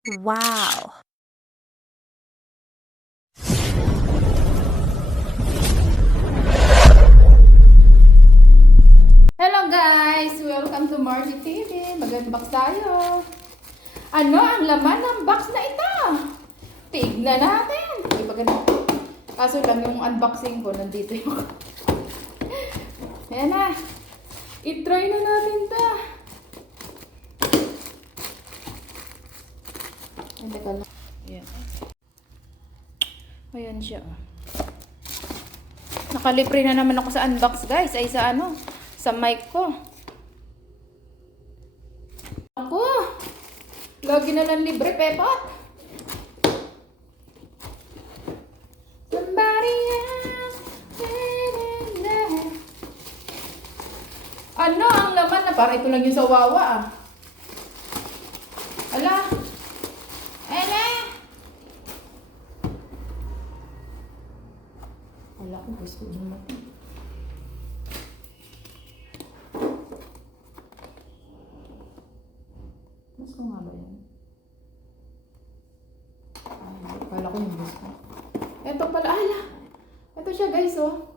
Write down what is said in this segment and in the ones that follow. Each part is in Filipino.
Wow! Hello guys! Welcome to Margie TV. Mag-unbox tayo. Ano ang laman ng box na ito? Tignan natin. Ay, maganda. Kaso lang yung unboxing ko, nandito yung... Ayan na. I-try na natin ito. Ayan. Ayan siya. Nakalibre na naman ako sa unbox guys. Ay sa ano? Sa mic ko. Ako! Lagi na lang libre, Pepot. Somebody else. Ano ang laman na? Para ito lang yung sa Wawa ah. Ala. Ala. Ala ko, gusto ko naman. Mas ko nga ba yan? Ay, pala ko yung gusto. Ito pala, ala. Ito siya guys, oh.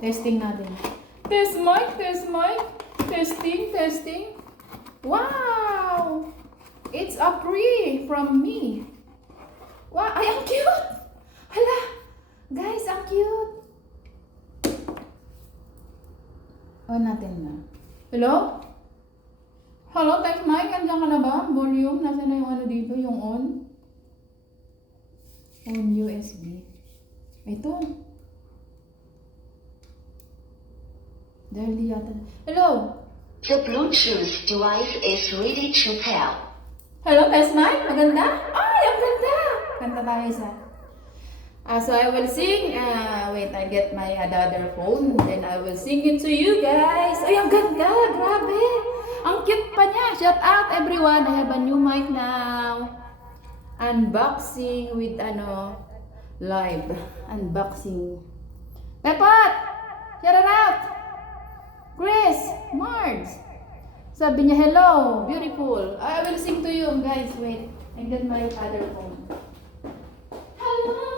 Testing natin. Test mic, test mic. Testing, testing. Wow! It's a free from me. Wow, ay, ang cute! Hala! Guys, ang cute! On natin na. Hello? Hello, test mic. Andiyan ka na ba? Volume. Nasaan na yung ano dito? Yung on? On USB. Ito. Dahil di yata. Hello? The Bluetooth device is ready to pair. Hello, test mic? Maganda? Ay, ang ganda! Kanta tayo isa. So I will sing. Wait, I get my other phone. Then I will sing it to you guys. Ay, ang ganda! Grabe! Ang cute pa niya. Shout out everyone. I have a new mic now. Unboxing with live. Unboxing. Pepot! Shout it out! Chris! Marge! Sabi niya, hello! Beautiful! I will sing to you guys. Wait. I get my other phone. Hello!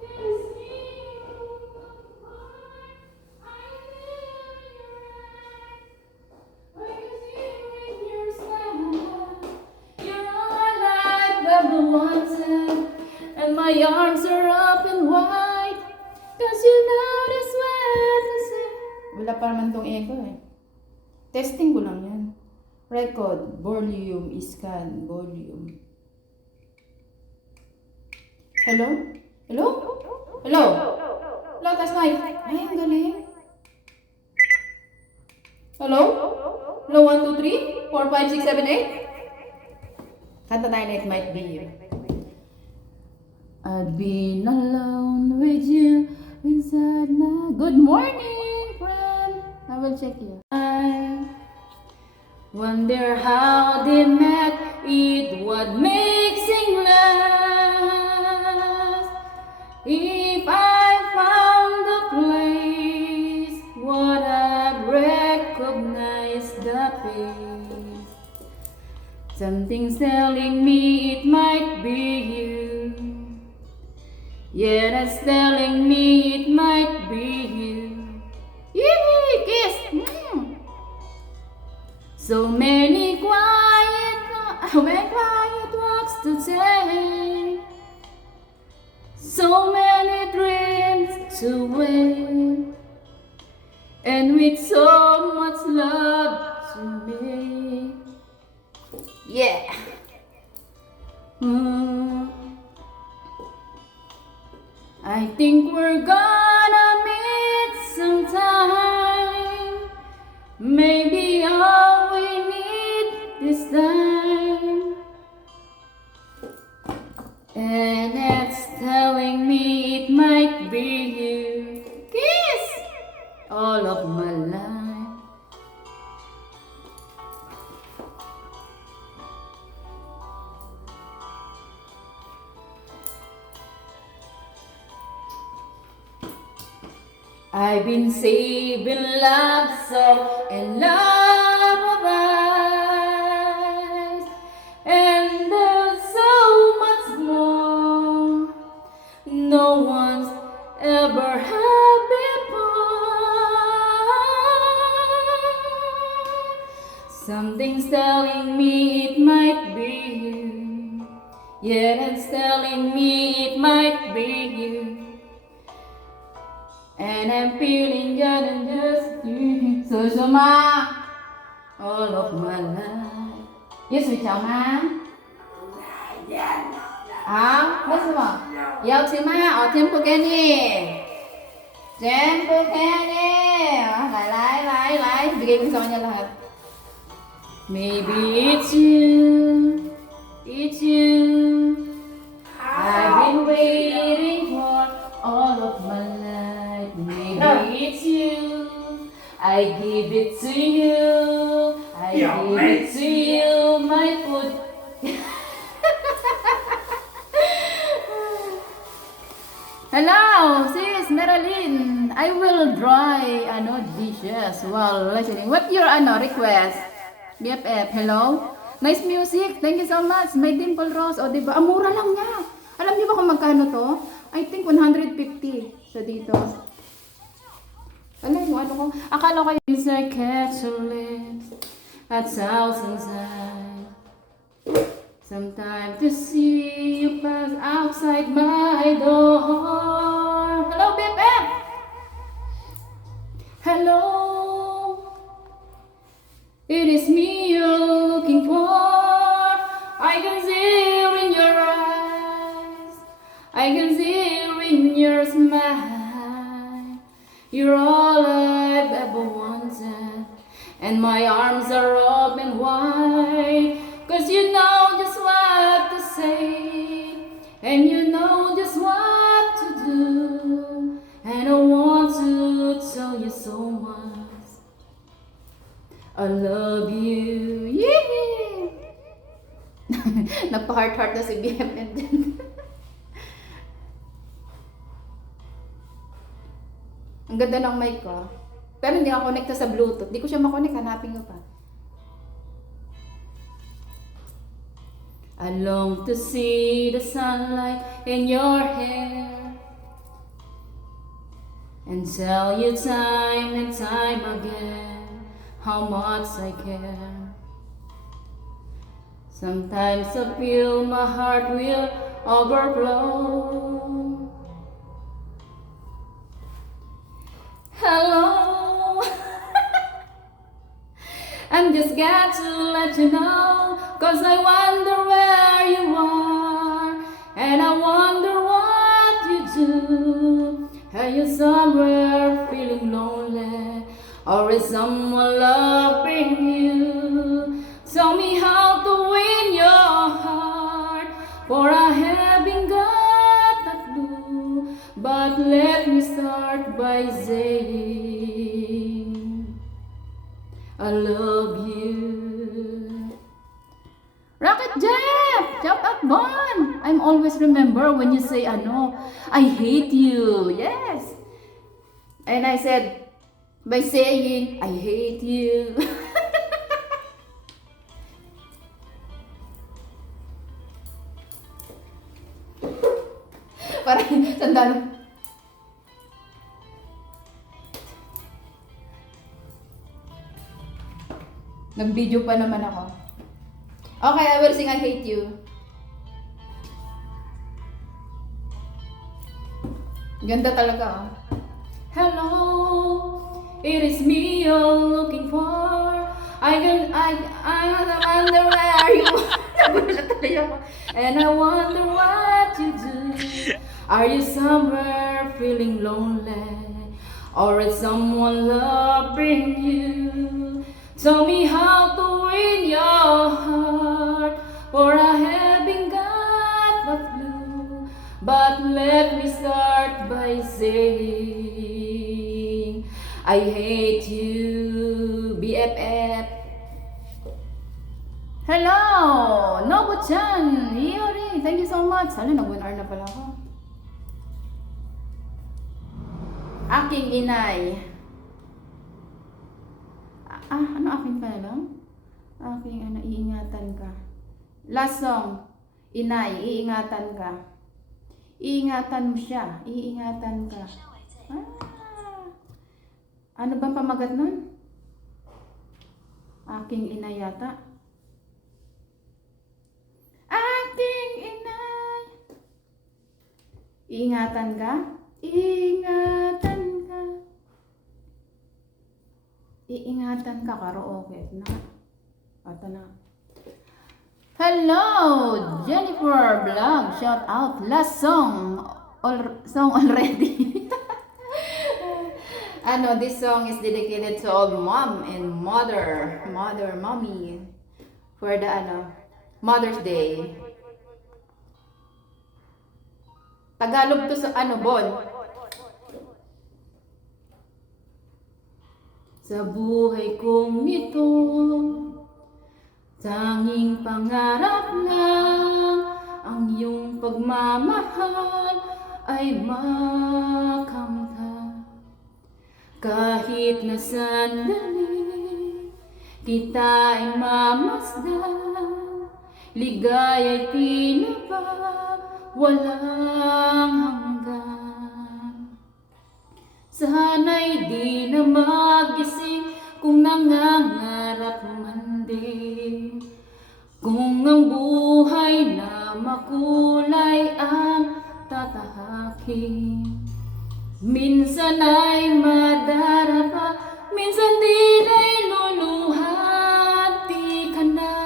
It's me. I feel your eyes. I can see with your smile. You're all I've ever wanted. And my arms are open wide. Cause you know this what to say. Wala pa naman tong echo eh. Testing ko lang yan. Record, volume, scan, volume. Hello? Hello? Hello? Hello, test mic. Ay, ang galing. Hello? Hello, 1, 2, 3, 4, 5, 6, 7, 8. Kanta tayo na It Might Be You. I've been alone with you inside my... Good morning, friend. I will check you. I wonder how they met, it what makes it last. If I found the place, would I recognize the face? Something's telling me it might be you. Yeah, that's telling me it might be you. Yee, kiss! So many quiet walks to take. So many dreams to wait. And with so much love to make. Yeah. I think we're gonna meet sometime. Maybe all we need this time. And it's telling me it might be you. Kiss! All of my life. I've been saving love song and love of Something's telling me it might be you. Yeah, it's telling me it might be you. And I'm feeling good and just you. So, all of my life. Yes, we chào má. Hả? Hết rồi. Yêu chứ má, thêm một cái đi. Thêm một cái đi. Lại. Bigay ko sa kanya lahat. Maybe it's you. It's you. I've been waiting for all of my life. Maybe it's you. I give it to you. I give it to you, my food. Hello, sis Marilyn. I will dry dishes while listening. What your request? BFF, hello? Nice music. Thank you so much. My Dimple Rose. O, diba? Ang mura lang niya. Alam niyo ba kung magkano to? I think 150 sa dito. Alam mo, ano ko? Akala ko yung I catch your lips at thousands eyes. Sometimes to see you pass outside my door. Hello, BFF! Hello! It is me you're looking for. I can see it in your eyes. I can see it in your smile. You're all I've ever wanted, and my arms are open wide. 'Cause you know just what to say, and you know just what to do. And I want to tell you so much. I love you. Yeah! Nagpa-heart-heart na si BFF din. Ang ganda ng mic ko. Pero hindi ako connecta sa Bluetooth. Di ko siya makonect. Hanapin ko pa. I long to see the sunlight in your hair and tell you time and time again how much I care. Sometimes I feel my heart will overflow. Hello. I'm just got to let you know, 'cause I wonder where you are, and I wonder what you do. Are you somewhere feeling lonely, or is someone loving you? Tell me how to win your heart, for I haven't got a clue. But let me start by saying I love you. Rocket Jeff! Shout out Bon! I'm always remember when you say I hate you. Yes! And I said, by saying, I hate you. Parang, sandalo. Nag-video pa naman ako. Okay, I will sing I hate you. Ganda talaga, Hello, it is me you're looking for. I wonder where you are. And I wonder what you do. Are you somewhere feeling lonely? Or is someone loving you? Tell me how to win your heart, for I haven't got a clue. But let me start by saying I hate you, BFF. Hello! Nobu-chan! Iori! Thank you so much! Sana nag-1 hour na pala ako. Aking inay. Ano aking ka lang? Aking iingatan ka. Last song. Inay, iingatan ka. Iingatan mo siya. Iingatan ka. Ano bang pamagat nun? Aking ina yata. Aking inay. Ingatan ka? Ingatan ka. Iingatan ka, karaoke na. Ito na. Hello, Jennifer Vlog. Shout out. Last song. Song already. This song is dedicated to all mom and mommy for the Mother's Day. Tagalog to sa Bon. Sa buhay kong ito, tanging pangarap lang ang iyong pagmamahal ay makamtan. Kahit na sandali kita ay mamasdan, ligaya'y tila ba walang hanggan. Sana'y di na magising kung nangangarap man din, kung ang buhay na makulay ang tatahakin. Minsan ay madarapa, minsan din ay luluhati ka na.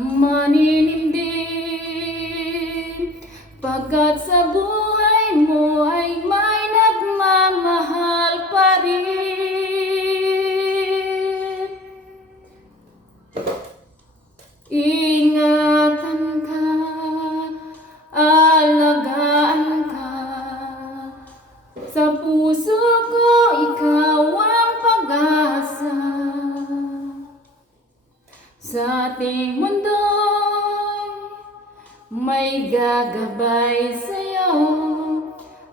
Maninimdim, pagkat sa buhay mo ay may nagmamahal pa rin. Ingatan ka, alagaan ka. Sa puso ko, ikaw ang pag-asa. Sa ating mundo'y may gagabay sa'yo.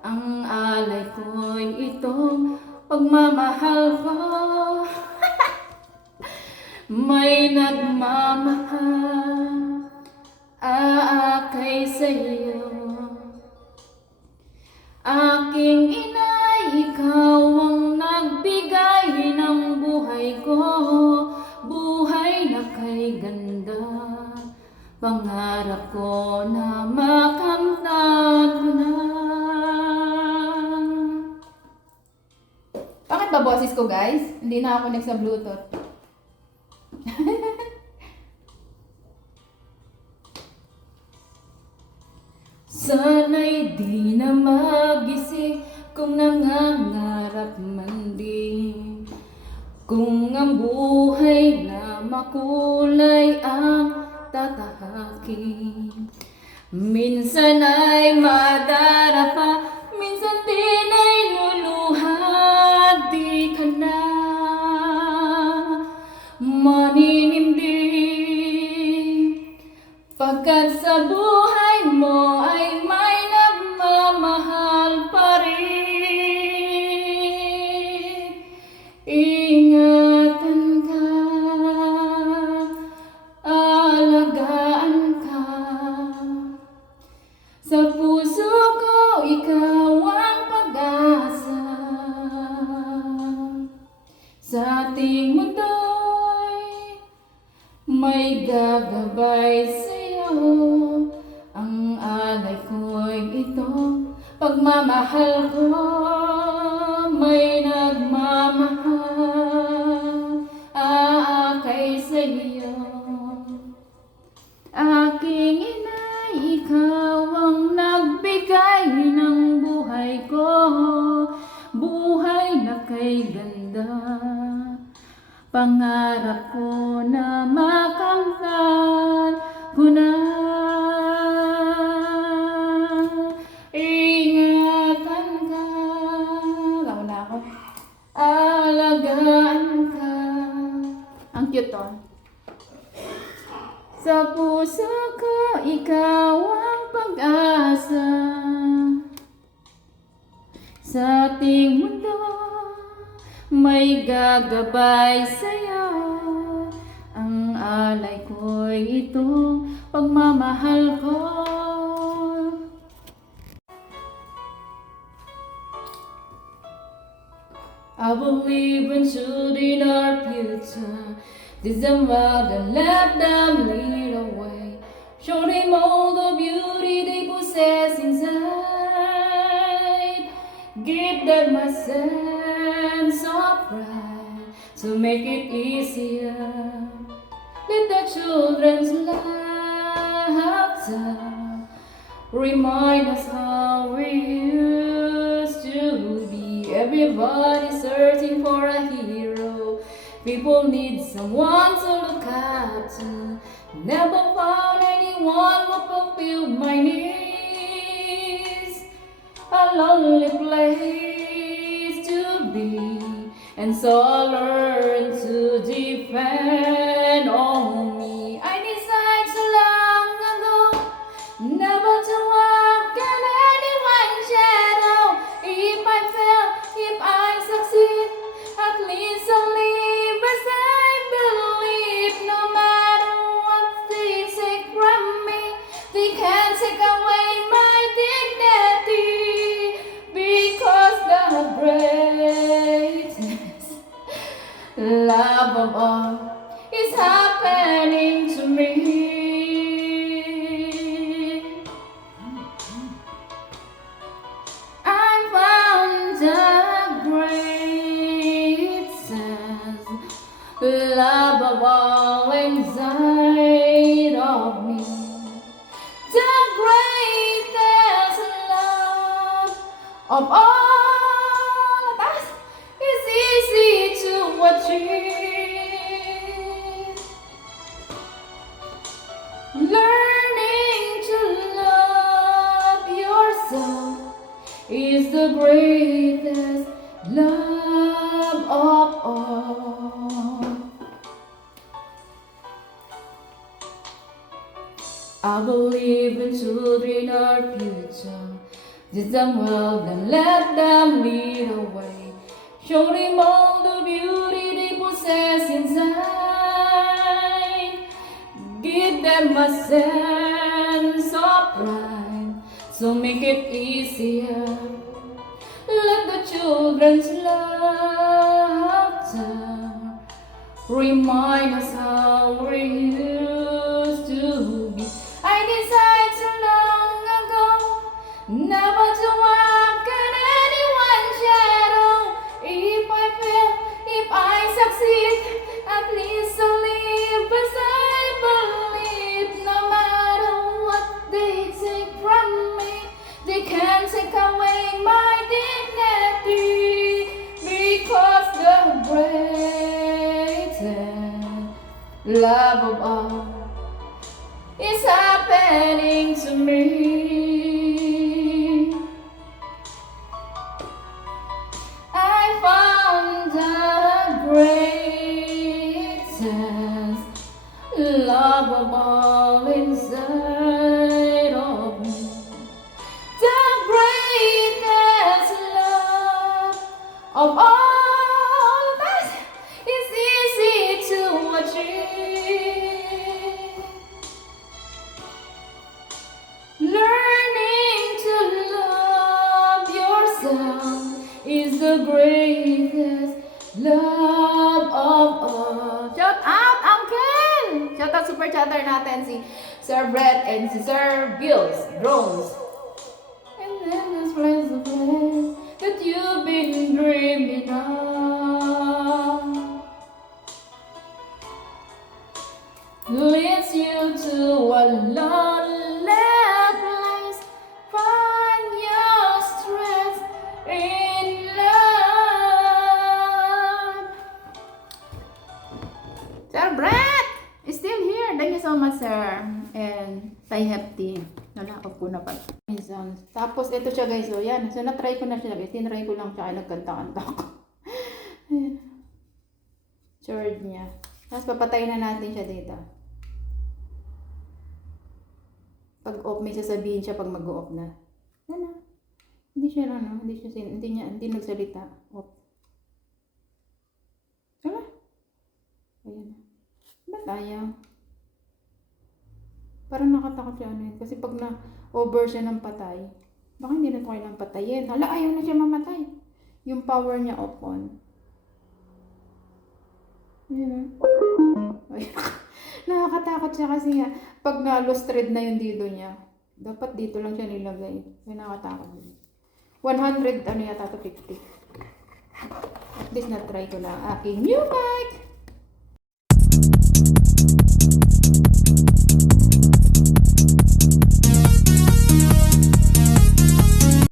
Ang alay ko'y itong pagmamahal ko. May nagmamahal, aakay sa'yo. Aking inay, ikaw ang nagbigay ng buhay ko, buhay na kay ganda. Pangarap ko na makamtan ko na. Bakit ba boses ko, guys? Hindi na ako nagsa-bluetooth. Sana'y di na magising kung nangangarap man din, kung ang buhay na makulay ang tatahakin. Minsan ay madarapa, minsan din ay luluhati ka na. Maninimdim, pagkat sa buhay mo ay may nagmamahal pa rin. Ingatan ka, alagaan ka. Sa puso ko, ikaw ang pag-asa. Sa ating mundo'y may gagabay sa'yo. Ang alay ko'y itong pagmamahal ko. May nagmamahal, aakay sa'yo. Aking inay, ikaw ang nagbigay ng buhay ko, buhay na kay ganda. Pangarap ko na makamtan ko na. Ingatan ka, lawa na ako. Alagaan ka. Ang cute to. Sa puso ko, ikaw ang pag-asa. Sa ating mundo, may gagabay sa'yo. Ang alay ko'y itong pagmamahal ko. I believe in shooting our future. Teach them well, then let them lead away. Show them all the beauty they possess inside. Give them a sense of pride to make it easier. Let the children's laughter remind us how we used to be. Everybody searching for a hero. People need someone to look up to. Never found anyone who fulfilled my needs. A lonely place to be. And so I learned to depend on me. I decided so long ago never to walk in anyone's shadow. If I fail, if I succeed, at least I'll live as I believe. No matter what they take from me, they can't take away my dignity. Because the greatest love of all is happening to me. I found the greatest love of all inside of me. The greatest love of all of us is easy to achieve. Learning to love yourself is the greatest love of all. I believe in children our future. Teach them well, then let them lead away. Show them all the beauty they possess inside. Give them a sense of pride, so make it easier. Let the children's laughter remind us how we used to be. I decided so long ago never to walk in anyone's shadow. If I fail, if I succeed, at least I'll live as I believe. No matter what they take from me, they can't take away my dignity. Because the greatest love of all is happening to me. I found the greatest love of all inside of me. The greatest love of all of us is easy to achieve. Learning to love yourself is the greatest love of all. Shout out, Uncle! Shout out super chatter natin si Sir Brett and si Sir Bills Drones. And then this place the place that you've been dreaming of leads you to a lonely place. Find your strength in love. Sir Brett is still here. Thank you so much, sir. And Thai Hefty. Nalakap ko na pala. Tapos ito siya guys. So yan. So na-try ko na siya guys. Tinry ko lang siya. Ay nagkanta-kanta ko. Ayan. Charge niya. Tapos papatayin na natin siya dito. Pag off, may sasabihin siya pag mag-off na. Ano? Hindi siya ano, hindi nagsalita. Off. Wala. Ayan. Ba't ayaw? Parang nakatakot siya ano yun. Kasi pag na-over siya ng patay, baka hindi na ito kailang patayin. Hala, ayaw na siya mamatay. Yung power niya off on. Yun. Ay, nakakatakot siya kasi nga, pag na-lost thread na yung dito niya, dapat dito lang siya nilagay. Kaya nakakatakot din. 100, ano yata to 50. At least na-try ko na ang aking new mic.